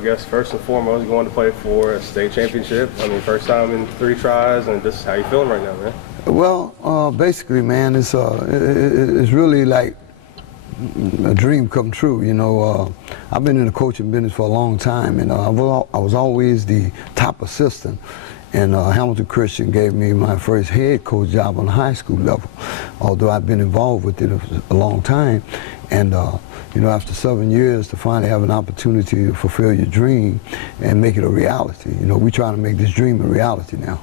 I guess first and foremost, going to play for a state championship. I mean, first time in 3 tries, and just how you feeling right now, man? Well, basically, man, it's really like a dream come true. You know, I've been in the coaching business for a long time, and I was always the top assistant. And Hamilton Christian gave me my first head coach job on the high school level, although I've been involved with it a long time. And you know, after 7 years, to finally have an opportunity to fulfill your dream and make it a reality. You know, we're trying to make this dream a reality now.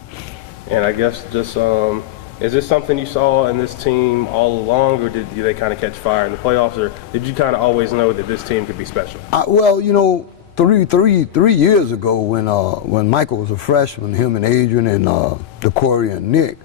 And I guess just, is this something you saw in this team all along, or did they kind of catch fire in the playoffs, or did you kind of always know that this team could be special? Well, you know, three years ago when Michael was a freshman, him and Adrian and Corey and Nick,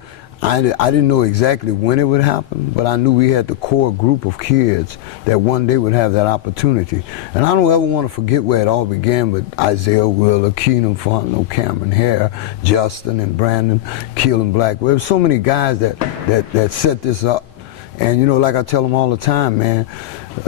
I didn't know exactly when it would happen, but I knew we had the core group of kids that one day would have that opportunity. And I don't ever want to forget where it all began with Isaiah Wheeler, Keenan Fontenot, Cameron Hare, Justin and Brandon, Keelan Blackwell. There's so many guys that set this up. And you know, like I tell them all the time, man,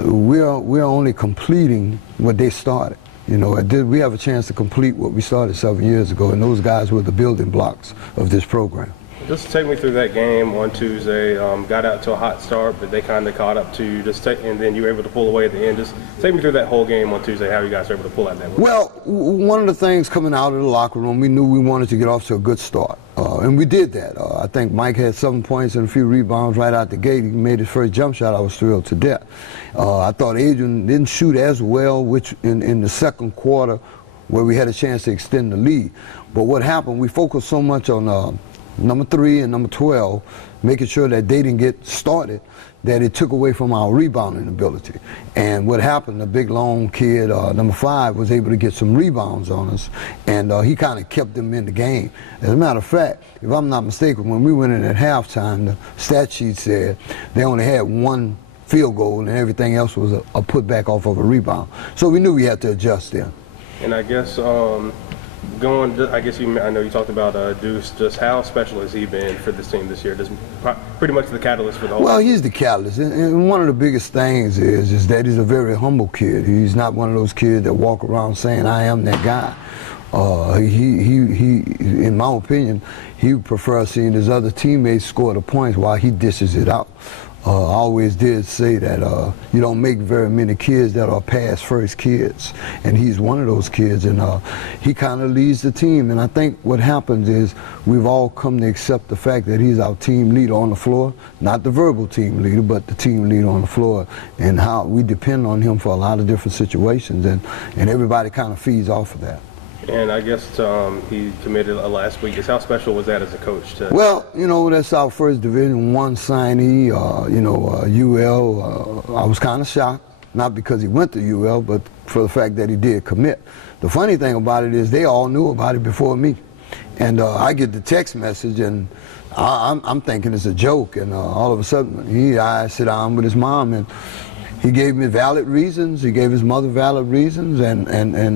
we're only completing what they started. You know, we have a chance to complete what we started 7 years ago, and those guys were the building blocks of this program. Just take me through that game on Tuesday. Got out to a hot start, but they kind of caught up to you. And then you were able to pull away at the end. Just take me through that whole game on Tuesday, how you guys were able to pull out that win. Well, one of the things coming out of the locker room, we knew we wanted to get off to a good start. And we did that. I think Mike had 7 points and a few rebounds right out the gate. He made his first jump shot. I was thrilled to death. I thought Adrian didn't shoot as well, which in the second quarter where we had a chance to extend the lead. But what happened, we focused so much on number 3 and number 12, making sure that they didn't get started, that it took away from our rebounding ability. And what happened, the big long kid, number 5, was able to get some rebounds on us, and he kind of kept them in the game. As a matter of fact, if I'm not mistaken, when we went in at halftime, the stat sheet said they only had 1 field goal and everything else was a putback off of a rebound. So we knew we had to adjust there. And I guess I know you talked about Deuce. Just how special has he been for this team this year? Just pretty much the catalyst for the whole. Well, he's the catalyst, and one of the biggest things is that he's a very humble kid. He's not one of those kids that walk around saying, "I am that guy." He, in my opinion, he prefers seeing his other teammates score the points while he dishes it out. I always did say that you don't make very many kids that are pass first kids, and he's one of those kids, and he kind of leads the team. And I think what happens is we've all come to accept the fact that he's our team leader on the floor, not the verbal team leader, but the team leader on the floor, and how we depend on him for a lot of different situations, and everybody kind of feeds off of that. And I guess he committed last week. How special was that as a coach? Well, you know, that's our first Division I signee, UL. I was kind of shocked, not because he went to UL, but for the fact that he did commit. The funny thing about it is they all knew about it before me. And I get the text message, and I'm thinking it's a joke, and all of a sudden I sit down with his mom, and he gave me valid reasons. He gave his mother valid reasons, and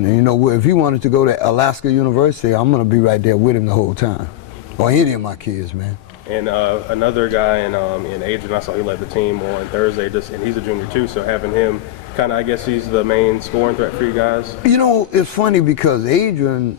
you know, if he wanted to go to Alaska University, I'm going to be right there with him the whole time, or any of my kids, man. And another guy in Adrian, I saw he led the team on Thursday, and he's a junior too, so having him kind of, I guess he's the main scoring threat for you guys. You know, it's funny because Adrian,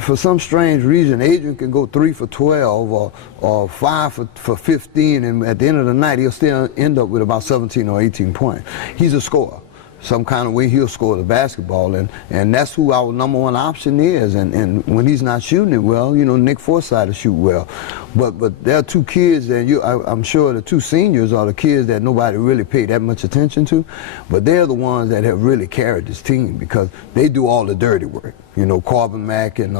for some strange reason, Adrian can go 3 for 12 or 5 for 15, and at the end of the night, he'll still end up with about 17 or 18 points. He's a scorer. Some kind of way he'll score the basketball, and that's who our number 1 option is. And when he's not shooting it well, you know, Nick Forsythe will shoot well. But there are 2 kids, and I'm sure the 2 seniors are the kids that nobody really paid that much attention to, but they're the ones that have really carried this team because they do all the dirty work. You know, Corbin Mack and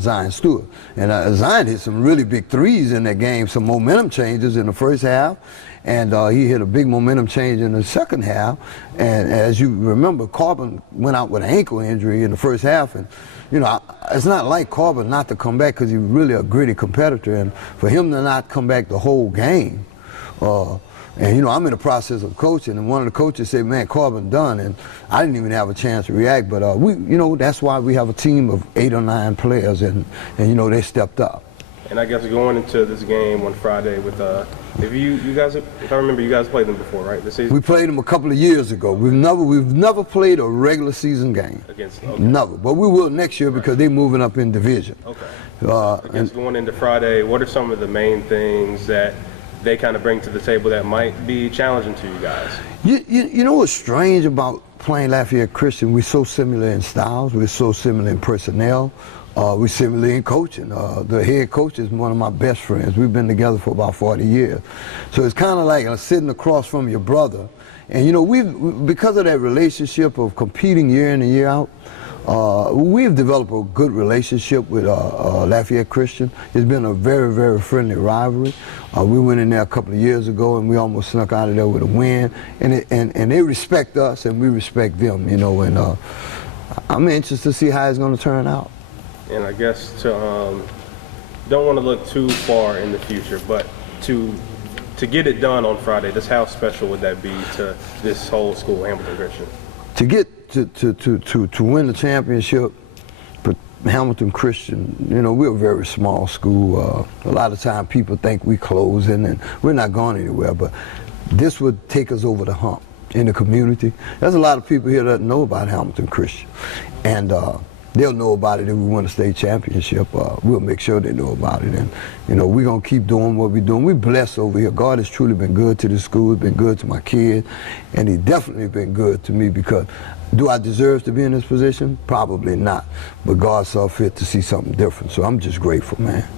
Zion Stewart. And Zion hit some really big threes in that game, some momentum changes in the first half. And he hit a big momentum change in the second half. And as you remember, Corbin went out with an ankle injury in the first half. And, you know, it's not like Corbin not to come back because he's really a gritty competitor. And for him to not come back the whole game, and, you know, I'm in the process of coaching, and one of the coaches said, man, Corbin done, and I didn't even have a chance to react. But, you know, that's why we have a team of 8 or 9 players, and you know, they stepped up. And I guess going into this game on Friday with If you guys, if I remember, you guys played them before, right? This season. We played them a couple of years ago. We've never played a regular season game. Against okay. Never, but we will next year because they're moving up in division. Okay. And going into Friday, what are some of the main things that they kind of bring to the table that might be challenging to you guys? You know what's strange about playing Lafayette Christian? We're so similar in styles. We're so similar in personnel. We're similar in coaching. The head coach is one of my best friends. We've been together for about 40 years. So it's kind of like sitting across from your brother. And you know, because of that relationship of competing year in and year out, we've developed a good relationship with Lafayette Christian. It's been a very, very friendly rivalry. We went in there a couple of years ago and we almost snuck out of there with a win. And they respect us and we respect them, you know, and I'm anxious to see how it's going to turn out. And I guess to don't want to look too far in the future, but to get it done on Friday, just how special would that be to this whole school, Hamilton Christian? To get to win the championship, but Hamilton Christian, you know, we're a very small school. A lot of time people think we're closing and we're not going anywhere, but this would take us over the hump in the community. There's a lot of people here that know about Hamilton Christian, and they'll know about it if we win a state championship. We'll make sure they know about it. And, you know, we're going to keep doing what we're doing. We're blessed over here. God has truly been good to the school. He's been good to my kids. And he's definitely been good to me because do I deserve to be in this position? Probably not. But God saw fit to see something different. So I'm just grateful, man.